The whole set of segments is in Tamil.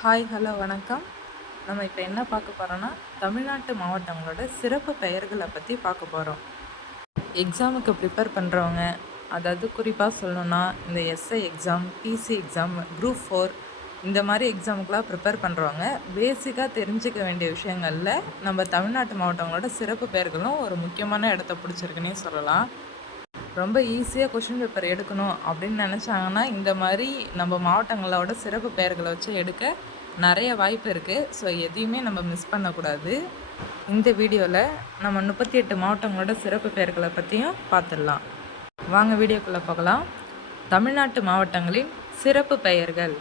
ஹாய் ஹலோ வணக்கம். நம்ம இப்போ என்ன பார்க்க போகிறோன்னா தமிழ்நாட்டு மாவட்டங்களோட சிறப்பு பெயர்களை பற்றி பார்க்க போகிறோம் எக்ஸாமுக்கு ப்ரிப்பேர் பண்ணுறவங்க அதாவது குறிப்பாக சொல்லணுன்னா இந்த SI exam PC exam group four இந்த மாதிரி எக்ஸாமுக்கெலாம் ப்ரிப்பேர் பண்ணுறவங்க பேசிக்காக தெரிஞ்சுக்க வேண்டிய விஷயங்களில் நம்ம தமிழ்நாட்டு மாவட்டங்களோட சிறப்பு பெயர்களும் ஒரு முக்கியமான இடத்த பிடிச்சிருக்குன்னே சொல்லலாம். ரொம்ப ஈஸியாக கொஷின் பேப்பர் எடுக்கணும் அப்படின்னு நினச்சாங்கன்னா இந்த மாதிரி நம்ம மாவட்டங்களோட சிறப்பு பெயர்களை வச்சு எடுக்க நிறைய வாய்ப்பு இருக்குது ஸோ எதையுமே நம்ம மிஸ் பண்ணக்கூடாது. இந்த வீடியோவில் நம்ம முப்பத்தி எட்டு மாவட்டங்களோட சிறப்பு பெயர்களை பற்றியும் பார்த்துடலாம் வாங்க வீடியோக்குள்ளே போகலாம். தமிழ்நாட்டு மாவட்டங்களின் சிறப்பு பெயர்கள்.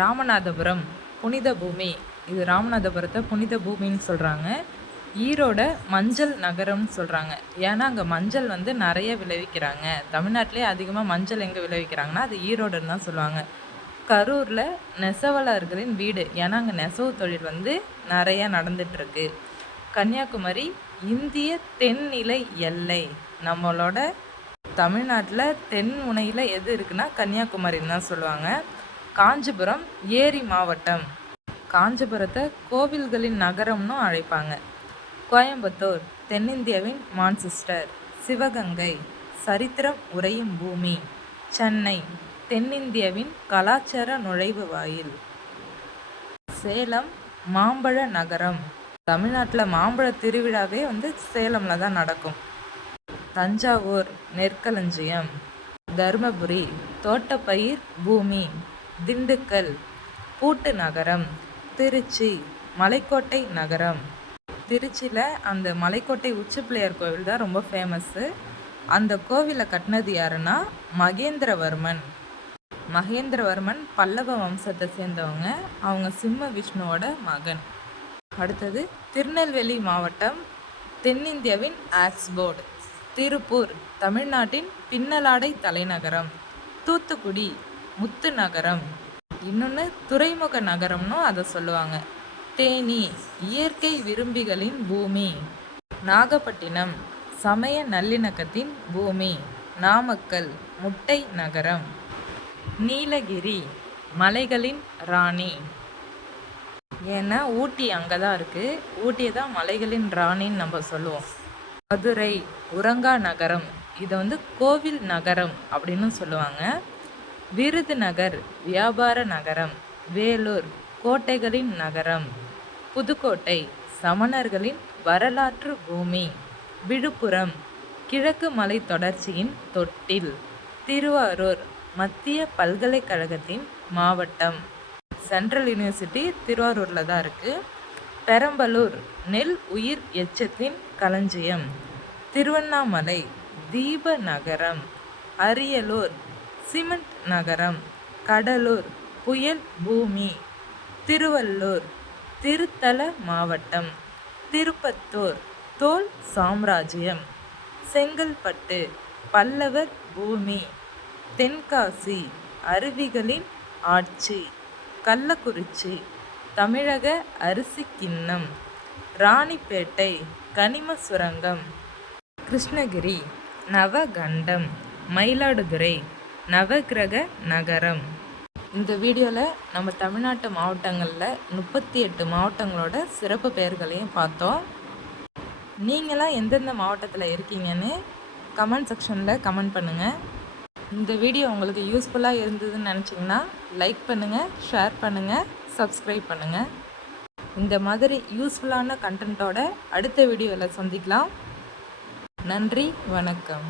ராமநாதபுரம் புனித பூமி. இது ராமநாதபுரத்தை புனித பூமின்னு சொல்கிறாங்க ஈரோட மஞ்சள் நகரம்னு சொல்கிறாங்க ஏன்னா அங்கே மஞ்சள் வந்து நிறைய விளைவிக்கிறாங்க. தமிழ்நாட்டிலே அதிகமாக மஞ்சள் எங்கே விளைவிக்கிறாங்கன்னா அது ஈரோடுன்னு தான் சொல்லுவாங்க. கரூரில் நெசவாளர்களின் வீடு. ஏன்னா அங்கே நெசவு தொழில் வந்து நிறையா நடந்துகிட்ருக்கு கன்னியாகுமரி இந்திய தென்னிலை எல்லை. நம்மளோட தமிழ்நாட்டில் தென் முனையில் எது இருக்குன்னா கன்னியாகுமரின்னு தான் சொல்லுவாங்க. காஞ்சிபுரம் ஏரி மாவட்டம். காஞ்சிபுரத்தை கோவில்களின் நகரம்னு அழைப்பாங்க. கோயம்புத்தூர் தென்னிந்தியாவின் மான்செஸ்டர் சிவகங்கை சரித்திரம் உறையும் பூமி சென்னை தென்னிந்தியாவின் கலாச்சார நுழைவு வாயில். சேலம் மாம்பழ நகரம். தமிழ்நாட்டில் மாம்பழ திருவிழாவே வந்து சேலமில் தான் நடக்கும். தஞ்சாவூர் நெற்களஞ்சியம். தருமபுரி தோட்டப்பயிர் பூமி திண்டுக்கல் பூட்டு நகரம். திருச்சி மலைக்கோட்டை நகரம். திருச்சியில் அந்த மலைக்கோட்டை உச்சி பிள்ளையார் கோவில் தான் ரொம்ப ஃபேமஸ்ஸு அந்த கோவிலை கட்டினது யாருன்னா மகேந்திரவர்மன். மகேந்திரவர்மன் பல்லவ வம்சத்தை சேர்ந்தவங்க. அவங்க சிம்ம விஷ்ணுவோட மகன். அடுத்தது திருநெல்வேலி மாவட்டம் தென்னிந்தியாவின் ஆக்ஸ்போர்டு. திருப்பூர் தமிழ்நாட்டின் பின்னலாடை தலைநகரம். தூத்துக்குடி முத்து நகரம். இன்னொன்று துறைமுக நகரம்னு அதை சொல்லுவாங்க. தேனி இயற்கை விரும்பிகளின் பூமி. நாகப்பட்டினம் சமய நல்லிணக்கத்தின் பூமி. நாமக்கல் முட்டை நகரம். நீலகிரி மலைகளின் ராணி. ஏன்னா ஊட்டி அங்கே தான் இருக்குது ஊட்டியை தான் மலைகளின் ராணின்னு நம்ம சொல்லுவோம். மதுரை உரங்கா நகரம். இதை வந்து கோவில் நகரம் அப்படின்னு சொல்லுவாங்க. விருதுநகர் வியாபார நகரம். வேலூர் கோட்டைகளின் நகரம். புதுக்கோட்டை சமணர்களின் வரலாற்று பூமி. விழுப்புரம் கிழக்கு மலை தொடர்ச்சியின் தொட்டில். திருவாரூர் மத்திய பல்கலைக்கழகத்தின் மாவட்டம். சென்ட்ரல் யூனிவர்சிட்டி திருவாரூரில் தான் இருக்குது பெரம்பலூர் நெல் உயிர் எச்சத்தின் களஞ்சியம். திருவண்ணாமலை தீப நகரம். அரியலூர் சிமெண்ட் நகரம். கடலூர் புயல் பூமி. திருவள்ளூர் திருத்தல மாவட்டம் திருப்பத்தூர் தோல் சாம்ராஜ்யம் செங்கல்பட்டு பல்லவர் பூமி தென்காசி அருவிகளின் ஆட்சி கள்ளக்குறிச்சி தமிழக அரிசி கிண்ணம் ராணிப்பேட்டை கனிம சுரங்கம் கிருஷ்ணகிரி நவகண்டம் மயிலாடுதுறை நவகிரக நகரம். இந்த வீடியோவில் நம்ம தமிழ்நாட்டு மாவட்டங்களில் முப்பத்தி எட்டு மாவட்டங்களோட சிறப்பு பெயர்களையும் பார்த்தோம். நீங்களாம் எந்தெந்த மாவட்டத்தில் இருக்கீங்கன்னு கமெண்ட் செக்ஷனில் கமெண்ட் பண்ணுங்கள் இந்த வீடியோ உங்களுக்கு யூஸ்ஃபுல்லாக இருந்ததுன்னு நினச்சிங்கன்னா லைக் பண்ணுங்கள் ஷேர் பண்ணுங்கள் சப்ஸ்கிரைப் பண்ணுங்கள் இந்த மாதிரி யூஸ்ஃபுல்லான கண்டென்ட்டோட அடுத்த வீடியோவில் சந்திக்கலாம். நன்றி வணக்கம்.